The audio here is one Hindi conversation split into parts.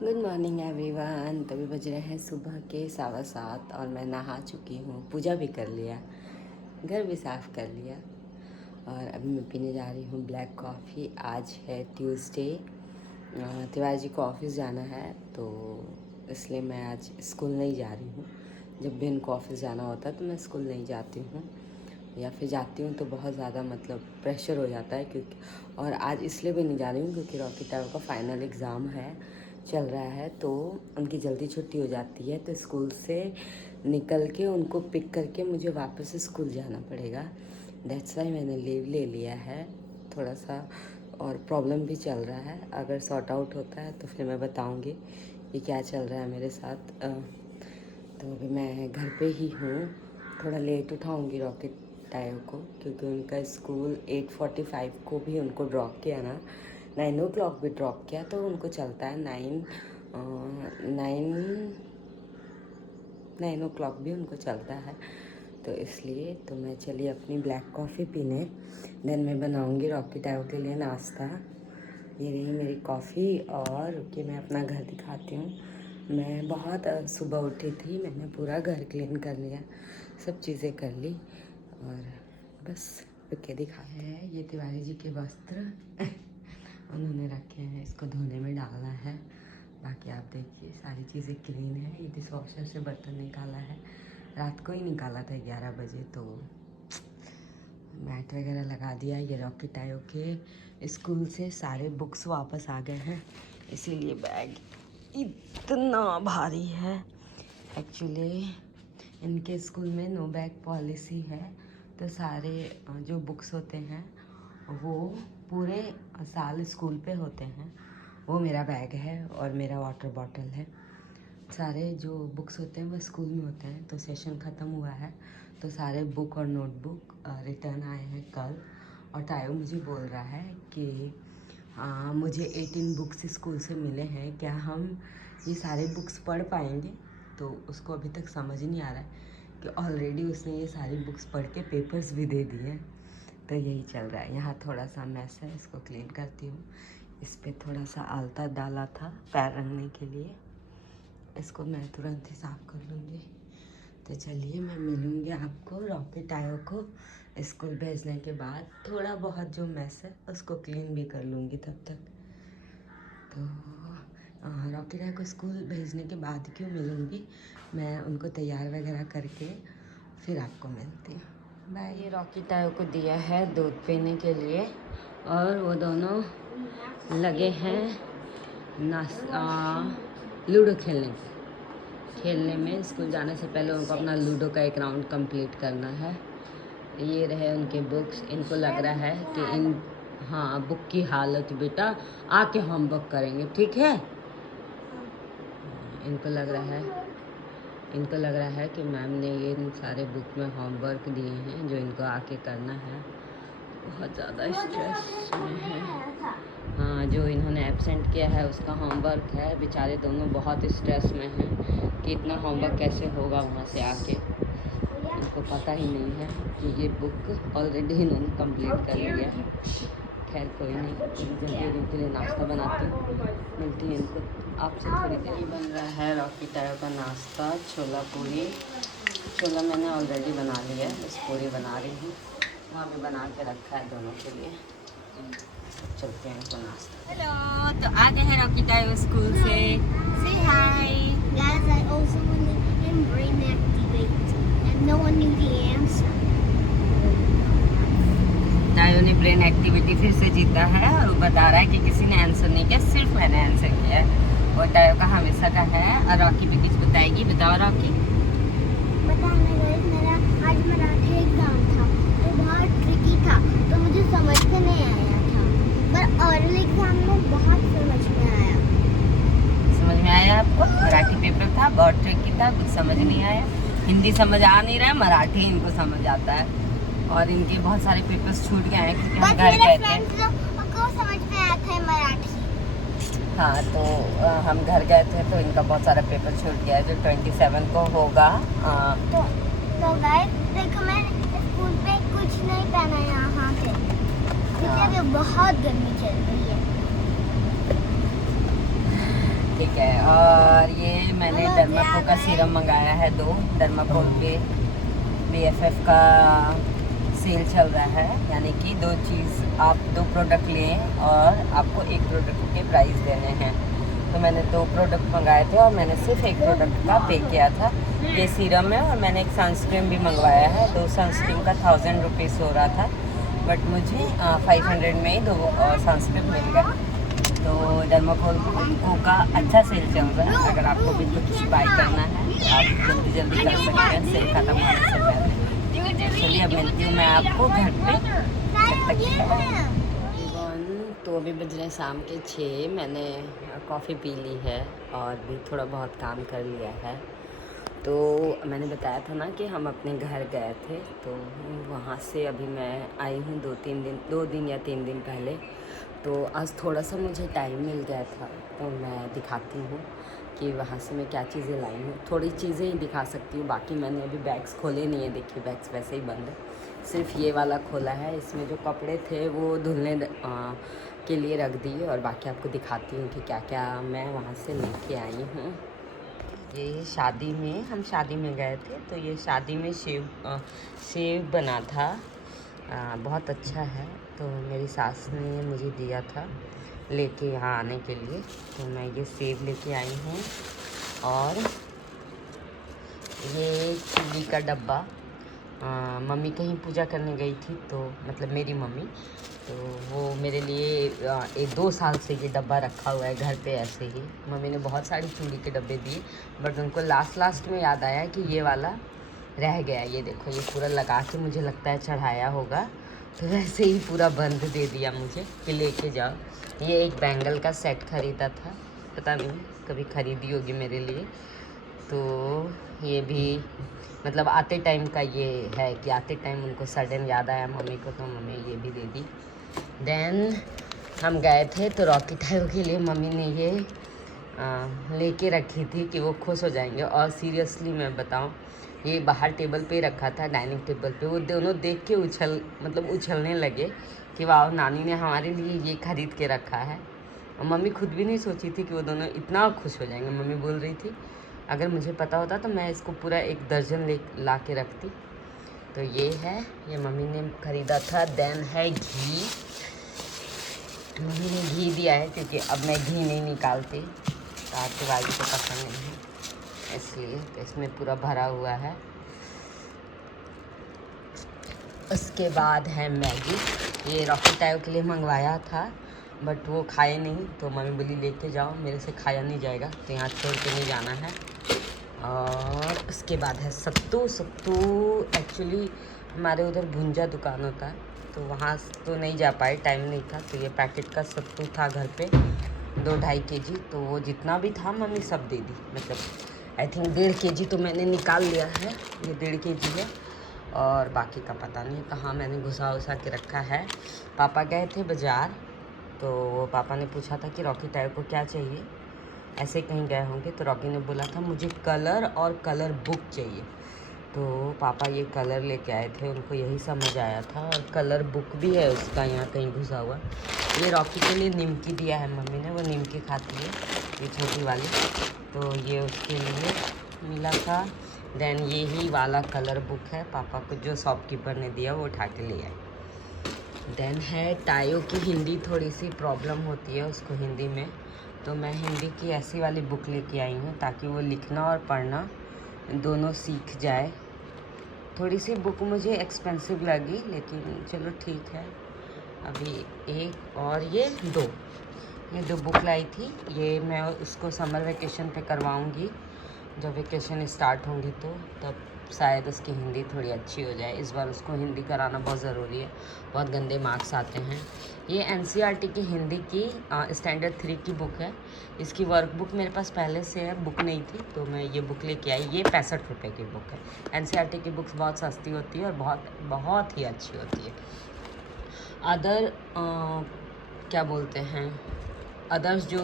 Good morning everyone. तभी बज रहे हैं सुबह के 7:15 और मैं नहा चुकी हूँ, पूजा भी कर लिया, घर भी साफ़ कर लिया और अभी मैं पीने जा रही हूँ ब्लैक कॉफ़ी। आज है ट्यूसडे, तिवारी जी को ऑफिस जाना है तो इसलिए मैं आज स्कूल नहीं जा रही हूँ। जब भी इनको ऑफिस जाना होता है तो मैं स्कूल नहीं जाती हूँ, या फिर जाती हूँ तो बहुत ज़्यादा प्रेशर हो जाता है क्योंकि, और आज इसलिए भी नहीं जा रही हूँ क्योंकि रॉकी टावर का फाइनल एग्ज़ाम चल रहा है तो उनकी जल्दी छुट्टी हो जाती है, तो स्कूल से निकल के उनको पिक करके मुझे वापस स्कूल जाना पड़ेगा। दैट्स वाई मैंने लीव ले लिया है। थोड़ा सा और प्रॉब्लम भी चल रहा है, अगर सॉर्ट आउट होता है तो फिर मैं बताऊंगी कि क्या चल रहा है मेरे साथ। तो अभी मैं घर पे ही हूँ, थोड़ा लेट उठाऊंगी रॉकेट टायो को क्योंकि उनका स्कूल 8:45 को भी उनको ड्रॉप किया ना, 9 o'clock भी ड्रॉप किया तो उनको चलता है 9 o'clock भी उनको चलता है। तो इसलिए तो मैं चली अपनी ब्लैक कॉफ़ी पीने, देन मैं बनाऊंगी रॉकी टायो के लिए नाश्ता। ये रही मेरी कॉफ़ी और कि मैं अपना घर दिखाती हूँ। मैं बहुत सुबह उठी थी, मैंने पूरा घर क्लीन कर लिया, सब चीज़ें कर ली और बस के दिखा है। ये तिवारी जी के वस्त्र उन्होंने रखे हैं, इसको धोने में डालना है। बाकी आप देखिए सारी चीज़ें क्लीन है। ये डिश वॉशर से बर्तन निकाला है, रात को ही निकाला था 11 बजे, तो मैट वगैरह लगा दिया। ये रॉकी टायो के स्कूल से सारे बुक्स वापस आ गए हैं, इसीलिए बैग इतना भारी है। एक्चुअली इनके स्कूल में नो बैग पॉलिसी है, तो सारे जो बुक्स होते हैं वो पूरे साल स्कूल पे होते हैं। वो मेरा बैग है और मेरा वाटर बॉटल है। सारे जो बुक्स होते हैं वो स्कूल में होते हैं। तो सेशन ख़त्म हुआ है तो सारे बुक और नोटबुक रिटर्न आए हैं कल, और टायो मुझे बोल रहा है कि मुझे 18 बुक्स स्कूल से मिले हैं, क्या हम ये सारे बुक्स पढ़ पाएंगे। तो उसको अभी तक समझ नहीं आ रहा है कि ऑलरेडी उसने ये सारी बुक्स पढ़ के पेपर्स भी दे दिए। तो यही चल रहा है। यहाँ थोड़ा सा मैस है, इसको क्लीन करती हूँ। इस पर थोड़ा सा आलता डाला था पैर रंगने के लिए, इसको मैं तुरंत ही साफ़ कर लूँगी। तो चलिए मैं मिलूँगी आपको रॉकी टायो को स्कूल भेजने के बाद। थोड़ा बहुत जो मैस है उसको क्लीन भी कर लूँगी तब तक। तो रॉकी टायो को स्कूल भेजने के बाद क्यों मिलूँगी, मैं उनको तैयार वगैरह करके फिर आपको मिलती हूँ। बाय। ये रॉकी टायो को दिया है दूध पीने के लिए और वो दोनों लगे हैं लूडो खेलने में। स्कूल जाने से पहले उनको अपना लूडो का एक राउंड कंप्लीट करना है। ये रहे उनके बुक्स। इनको लग रहा है कि हाँ बुक की हालत बेटा आके होमवर्क करेंगे, ठीक है। इनको लग रहा है कि मैम ने ये इन सारे बुक में होमवर्क दिए हैं जो इनको आके करना है। बहुत ज़्यादा स्ट्रेस में है। हाँ, जो इन्होंने एब्सेंट किया है उसका होमवर्क है। बेचारे दोनों बहुत स्ट्रेस में हैं कि इतना होमवर्क कैसे होगा वहाँ से आके। इनको पता ही नहीं है कि ये बुक ऑलरेडी इन्होंने कंप्लीट कर लिया है। खैर कोई नहीं, जल्दी इनके लिए नाश्ता बनाती हूँ, मिलती है इनको आपसे थोड़ी देर। बन रहा है रॉकी टायो का नाश्ता, छोला पूरी। छोला मैंने ऑलरेडी बना लिया है, बस पूरी बना रही हूँ। वहाँ भी बना के रखा है दोनों के लिए। चलते हैं तो नाश्ता। हेलो, तो आ गए हैं रॉकी टायो स्कूल से। से हाय Guys, I also wanted him brain activate, and no one knew the answer. टायो ने ब्रेन एक्टिविटी फिर से जीता है और बता रहा है कि किसी ने आंसर नहीं किया, सिर्फ मैंने आंसर किया है। और टायो का हमेशा का है। और रॉकी भी कुछ बताएगी, बताओ रॉकी। बताने गए, मेरा आज मराठी एग्जाम था तो बहुत ट्रिकी था, तो मुझे समझ में नहीं आया था, पर ओरल एग्जाम में बहुत समझ में आया। समझ में आया आपको? मराठी पेपर था, बहुत ट्रिकी था, कुछ समझ नहीं आया। हिंदी समझ आ नहीं रहा है, मराठी इनको समझ आता है। और इनके बहुत सारे पेपर्स छूट गए हैं क्योंकि हम घर गए थे। को समझ में आया था मराठी। हाँ, तो हम घर गए थे तो इनका बहुत सारा पेपर छूट गया है जो 27 को होगा। तो गाइस देखो, मैं स्कूल पे कुछ नहीं पहना यहाँ पे क्योंकि अभी बहुत गर्मी चल रही है। ठीक है। और ये मैंने डर्माको का सीरम मंगाया है 2। डर्माकोल पे BFF का सेल चल रहा है, यानी कि 2 चीज़ आप 2 प्रोडक्ट लें और आपको 1 प्रोडक्ट के प्राइस देने हैं। तो मैंने 2 प्रोडक्ट मंगाए थे और मैंने सिर्फ 1 प्रोडक्ट का पे किया था। ये सीरम है और मैंने एक सनस्क्रीन भी मंगवाया है। 2 सनस्क्रीन का 1000 रुपीज़ हो रहा था, बट मुझे 500 में ही 2 सनस्क्रीन मिल गया। तो डर्माकोल का अच्छा सेल चल रहा है। अगर आपको भी कुछ बाय करना है तो आप जल्दी जल्दी कर सकते हैं, सेल खत्म होने से पहले। चलिए अब मिलती हूँ मैं आपको घर पे। जब तक तो अभी बज रहे हैं शाम के 6। मैंने कॉफ़ी पी ली है और भी थोड़ा बहुत काम कर लिया है। तो मैंने बताया था ना कि हम अपने घर गए थे, तो वहाँ से अभी मैं आई हूँ 2 दिन या 3 दिन पहले। तो आज थोड़ा सा मुझे टाइम मिल गया था, तो मैं दिखाती हूँ कि वहाँ से मैं क्या चीज़ें लाई हूँ। थोड़ी चीज़ें ही दिखा सकती हूँ, बाकी मैंने अभी बैग्स खोले नहीं है। देखिए बैग्स वैसे ही बंद है, सिर्फ ये वाला खोला है। इसमें जो कपड़े थे वो धुलने के लिए रख दिए, और बाकी आपको दिखाती हूँ कि क्या क्या मैं वहाँ से लेके आई हूँ। ये शादी में, हम शादी में गए थे, तो ये शादी में सेव बना था। बहुत अच्छा है। तो मेरी सास ने मुझे दिया था लेके यहाँ आने के लिए, तो मैं ये सेव लेके आई हूँ। और ये चूड़ी का डब्बा, मम्मी कहीं पूजा करने गई थी, तो मतलब मेरी मम्मी, तो वो मेरे लिए 2 साल से ये डब्बा रखा हुआ है घर पे ऐसे ही। मम्मी ने बहुत सारी चूड़ी के डब्बे दिए, बट उनको लास्ट में याद आया कि ये वाला रह गया। ये देखो, ये पूरा लगा के मुझे लगता है चढ़ाया होगा, तो वैसे ही पूरा बंद दे दिया मुझे कि लेके जाओ। ये एक बैंगल का सेट ख़रीदा था, पता नहीं कभी ख़रीदी होगी मेरे लिए। तो ये भी मतलब आते टाइम का ये है कि आते टाइम उनको सडन याद आया मम्मी को, तो मम्मी ये भी दे दी। देन हम गए थे तो रॉकी टाइप के लिए मम्मी ने ये लेके रखी थी कि वो खुश हो जाएंगे। और सीरियसली मैं बताऊं, ये बाहर टेबल पे रखा था, डाइनिंग टेबल पे। वो दोनों देख के उछलने लगे कि वाह, नानी ने हमारे लिए ये ख़रीद के रखा है। और मम्मी खुद भी नहीं सोची थी कि वो दोनों इतना खुश हो जाएंगे। मम्मी बोल रही थी अगर मुझे पता होता तो मैं इसको पूरा 1 दर्जन ला के रखती। तो ये है, ये मम्मी ने ख़रीदा था। देन है घी, मम्मी ने घी दिया है क्योंकि अब मैं घी नहीं निकालती, आपके भाई को पसंद नहीं है इसलिए। तो इसमें पूरा भरा हुआ है। उसके बाद है मैगी, ये रॉकी टाइव के लिए मंगवाया था, बट वो खाए नहीं, तो मम्मी बोली लेके जाओ, मेरे से खाया नहीं जाएगा, तो यहाँ छोड़ के नहीं जाना है। और उसके बाद है सत्तू। एक्चुअली हमारे उधर भुंजा दुकान होता है, तो वहाँ तो नहीं जा पाए, टाइम नहीं था। तो ये पैकेट का सत्तू था घर पे 2-2.5 kg, तो वो जितना भी था मम्मी सब दे दी। मतलब आई थिंक 1.5 kg तो मैंने निकाल लिया है, ये 1.5 kg है। और बाकी का पता नहीं कहाँ मैंने घुसा के रखा है। पापा गए थे बाज़ार, तो पापा ने पूछा था कि रॉकी टाइप को क्या चाहिए, ऐसे कहीं गए होंगे। तो रॉकी ने बोला था मुझे कलर और कलर बुक चाहिए। तो पापा ये कलर लेके आए थे, उनको यही समझ आया था। और कलर बुक भी है उसका यहाँ कहीं घुसा हुआ। ये रॉकी के लिए निमकी दिया है मम्मी ने, वो निमकी खाती है, ये छोटी वाली, तो ये उसके लिए मिला था। देन ये ही वाला कलर बुक है, पापा को जो शॉपकीपर ने दिया वो उठा के ले आए। देन है टायो की हिंदी, थोड़ी सी प्रॉब्लम होती है उसको हिंदी में, तो मैं हिंदी की ऐसी वाली बुक लेके आई हूँ ताकि वो लिखना और पढ़ना दोनों सीख जाए। थोड़ी सी बुक मुझे एक्सपेंसिव लगी, लेकिन चलो ठीक है। अभी एक और ये दो बुक लाई थी। ये मैं उसको समर वेकेशन पे करवाऊँगी, जब वेकेशन स्टार्ट होंगी तो तब शायद उसकी हिंदी थोड़ी अच्छी हो जाए। इस बार उसको हिंदी कराना बहुत ज़रूरी है, बहुत गंदे मार्क्स आते हैं। ये NCERT की हिंदी की स्टैंडर्ड 3 की बुक है। इसकी वर्कबुक मेरे पास पहले से है, बुक नहीं थी तो मैं ये बुक लेके आई। ये 65 रुपये की बुक है। NCERT की बुक्स बहुत सस्ती होती है और बहुत ही अच्छी होती है। अदर क्या बोलते हैं, अदर्स जो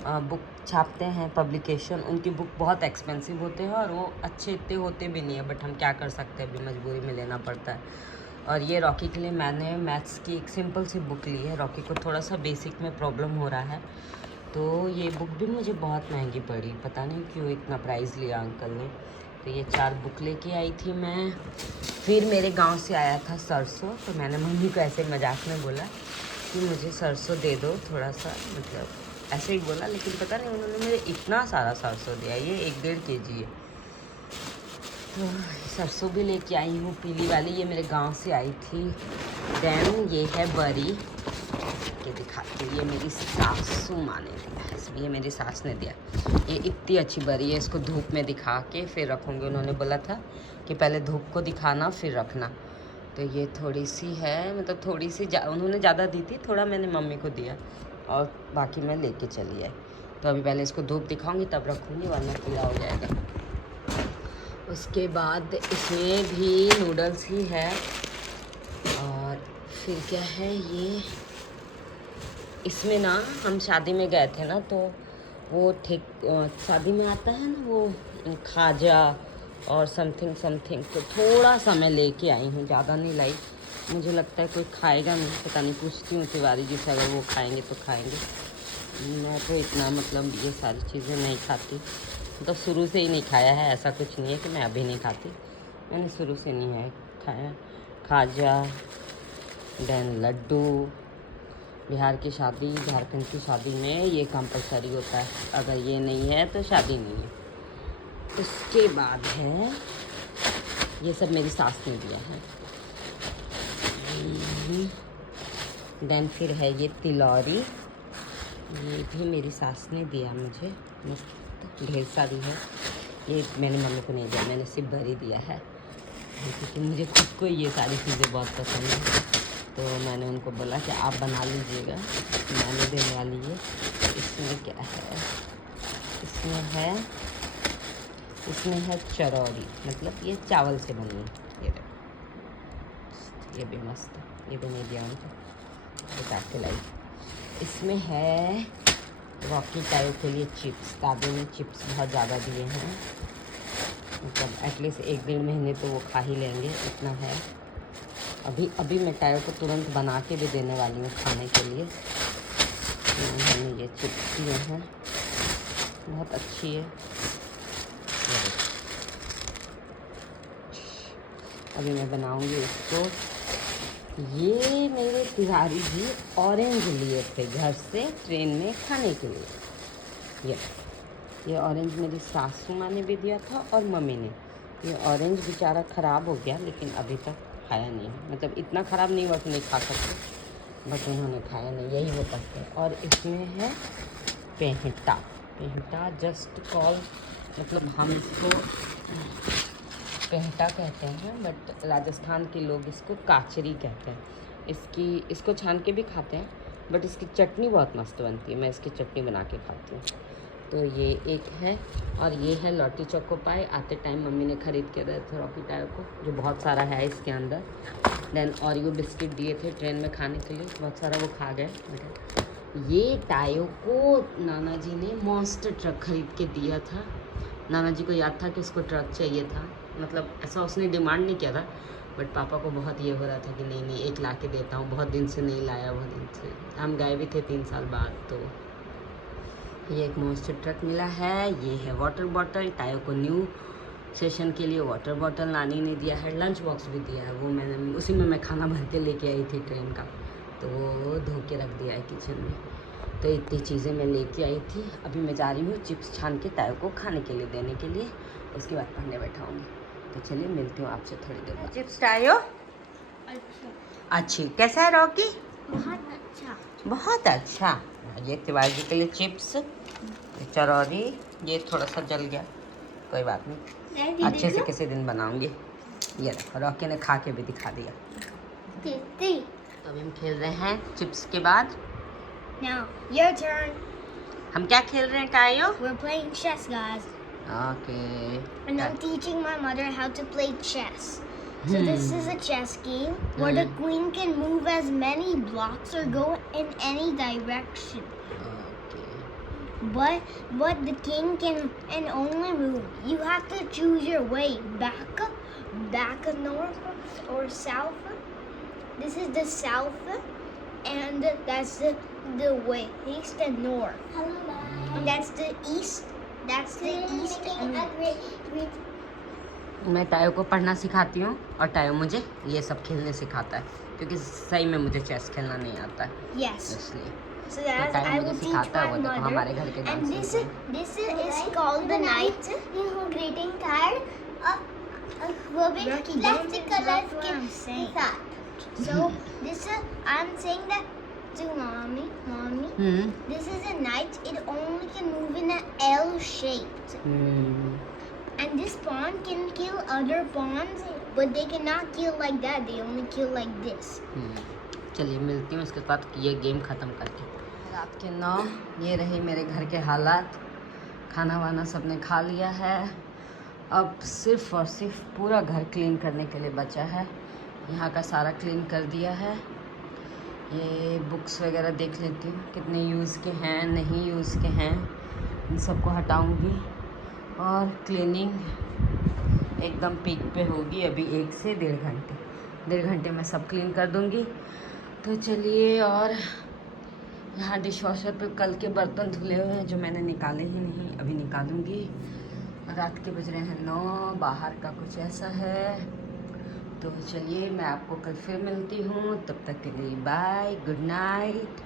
बुक छापते हैं पब्लिकेशन, उनकी बुक बहुत एक्सपेंसिव होते हैं और वो अच्छे इतने होते भी नहीं है, बट हम क्या कर सकते हैं, अभी मजबूरी में लेना पड़ता है। और ये रॉकी के लिए मैंने मैथ्स की एक सिंपल सी बुक ली है। रॉकी को थोड़ा सा बेसिक में प्रॉब्लम हो रहा है, तो ये बुक भी मुझे बहुत महंगी पड़ी, पता नहीं क्यों इतना प्राइस लिया अंकल ने। तो ये 4 बुक लेके आई थी मैं। फिर मेरे गांव से आया था सरसों, तो मैंने मम्मी को ऐसे मजाक में बोला कि मुझे सरसों दे दो थोड़ा सा, मतलब ऐसे ही बोला, लेकिन पता नहीं उन्होंने मुझे इतना सारा सरसों दिया। ये 1-1.5 kg है। तो सरसों भी लेके आई हूँ पीली वाली, ये मेरे गांव से आई थी। देन ये है बरी के दिखाती हूँ, ये मेरी सासू माँ ने दिया है, ये मेरी सास ने दिया। ये इतनी अच्छी बरी है, इसको धूप में दिखा के फिर रखूँगी। उन्होंने बोला था कि पहले धूप को दिखाना फिर रखना। तो ये थोड़ी सी है, मतलब थोड़ी सी उन्होंने ज़्यादा दी थी, थोड़ा मैंने मम्मी को दिया और बाकी मैं लेके चली आई। तो अभी पहले इसको धूप दिखाऊंगी तब रखूँगी, वरना पीला हो जाएगा। उसके बाद इसमें भी नूडल्स ही है। और फिर क्या है ये, इसमें ना हम शादी में गए थे ना, तो वो शादी में आता है ना वो खाजा और समथिंग, तो थोड़ा सा मैं लेके आई हूँ, ज़्यादा नहीं लाई। मुझे लगता है कोई खाएगा नहीं, पता नहीं, पूछती हूँ तिवारी जी से, अगर वो खाएंगे तो खाएंगे। मैं तो इतना मतलब ये सारी चीज़ें नहीं खाती, मतलब शुरू से ही नहीं खाया है। ऐसा कुछ नहीं है कि मैं अभी नहीं खाती, मैंने शुरू से नहीं है खाया। खाजा, देन लड्डू। बिहार की शादी, झारखंड की शादी में ये कंपलसरी होता है, अगर ये नहीं है तो शादी नहीं है। उसके बाद है ये सब मेरी सास ने दिया है। देन फिर है ये तिलौरी, ये भी मेरी सास ने दिया मुझे, मस्त ढेर सारी है। ये मैंने मम्मी को नहीं दिया, मैंने सिर्फ भरी दिया है, क्योंकि मुझे खुद को ये सारी चीज़ें बहुत पसंद है। तो मैंने उनको बोला कि आप बना लीजिएगा, मैंने देने वाली है। इसमें क्या है, इसमें है चरौरी, मतलब ये चावल से बनी है। ये भी मस्त है, ये भी नहीं दिया उनको, बता के लाई। इसमें है रॉकी टाइप के लिए चिप्स, दादी ने चिप्स बहुत ज़्यादा दिए हैं, मतलब एटलीस्ट 1-1.5 महीने तो वो खा ही लेंगे, इतना है। अभी मैं टायो को तुरंत बना के भी देने वाली हूँ खाने के लिए। मैंने ये चिप्स दिए हैं, बहुत अच्छी है। अभी मैं बनाऊंगी इसको। ये मेरे तिवारी जी ऑरेंज लिए थे घर से ट्रेन में खाने के लिए। ये ऑरेंज मेरी सासू माँ ने भी दिया था और मम्मी ने। ये ऑरेंज बेचारा ख़राब हो गया, लेकिन अभी तक खाया नहीं है, मतलब इतना ख़राब नहीं हुआ कि नहीं खा सकते, बट उन्होंने खाया नहीं, यही होता है। और इसमें है पेहटा, जस्ट कॉल, मतलब हम इसको पेहटा कहते हैं, बट राजस्थान के लोग इसको काचरी कहते हैं। इसको छान के भी खाते हैं, बट इसकी चटनी बहुत मस्त बनती है, मैं इसकी चटनी बना के खाती हूँ। तो ये एक है, और ये है लॉटी चोको पाई। आते टाइम मम्मी ने ख़रीद के दिए थे रॉकी टायो को, जो बहुत सारा है इसके अंदर। देन ओरियो बिस्किट दिए थे ट्रेन में खाने के लिए, बहुत सारा वो खा गए। ये टायो को नाना जी ने मॉन्स्टर ट्रक खरीद के दिया था। नाना जी को याद था कि उसको ट्रक चाहिए था, मतलब ऐसा उसने डिमांड नहीं किया था, बट पापा को बहुत ये हो रहा था कि नहीं एक ला के देता हूँ, बहुत दिन से नहीं लाया, बहुत दिन से हम गए भी थे 3 साल बाद। तो ये एक मॉन्स्टर ट्रक मिला है। ये है वाटर बॉटल, टायो को न्यू सेशन के लिए वाटर बॉटल नानी ने दिया है। लंच बॉक्स भी दिया है, वो मैंने उसी में मैं खाना भर के लेके आई थी ट्रेन का, तो वो धो के रख दिया है किचन में। तो इतनी चीज़ें मैं लेके आई थी। अभी मैं जा रही हूँ चिप्स छान के टायो को खाने के लिए देने के लिए, उसके बाद पढ़ने बैठाऊँगी। तो चलिए मिलती हूँ आपसे थोड़ी देर बाद। चिप्स टायो अच्छी, कैसा है रॉकी? बहुत अच्छा। ये तिवारी जी के लिए चिप्स, चरौरी, ये थोड़ा सा जल गया, कोई बात नहीं, अच्छे से किसी दिन बनाऊंगी। ये देखो रॉकी ने खा के भी दिखा दिया। तो अभी हम खेल रहे हैं चिप्स के बाद। Now, your turn. हम क्या खेल रहे हैं टायो? We're playing chess, guys. Okay. And I'm teaching my mother how to play chess. So this is a chess game where the queen can move as many blocks or go in any direction. Okay. But the king can only move. You have to choose your way, back, north or south. This is the south, and that's the way, east and north. And that's the east. That's the east. मैं टायो को पढ़ना सिखाती हूँ और टायो मुझे ये सब खेलने सिखाता है, क्योंकि सही में मुझे चेस खेलना नहीं आता है Yes. इसलिए। So तो that's टायो I मुझे will teach सिखाता है, my वो देखो mother. हमारे घर के And डांस this सीखते हैं। is called the knight. Greeting card. वो भी plastic colors के साथ. So this is I'm saying that to mommy. This is a knight. It only can move in an L shape. And this pawn can kill other pawns, but they cannot kill like that. They only kill like this. चलिए मिलती हूँ इसके बाद ये गेम ख़त्म करके। रात के 9 ये रही मेरे घर के हालात। खाना वाना सबने खा लिया है, अब सिर्फ और सिर्फ पूरा घर क्लीन करने के लिए बचा है। यहाँ का सारा क्लीन कर दिया है। ये बुक्स वगैरह देख लेती हूँ कितने यूज़ के हैं, नहीं यूज़ के हैं, इन सबको हटाऊँगी और क्लीनिंग एकदम पीक पे होगी अभी 1 से 1.5 घंटे में सब क्लीन कर दूँगी। तो चलिए, और यहाँ डिश वॉशर पे कल के बर्तन धुले हुए हैं जो मैंने निकाले ही नहीं, अभी निकालूँगी। रात के बज रहे हैं 9, बाहर का कुछ ऐसा है। तो चलिए मैं आपको कल फिर मिलती हूँ, तब तक के लिए बाय, गुड नाइट।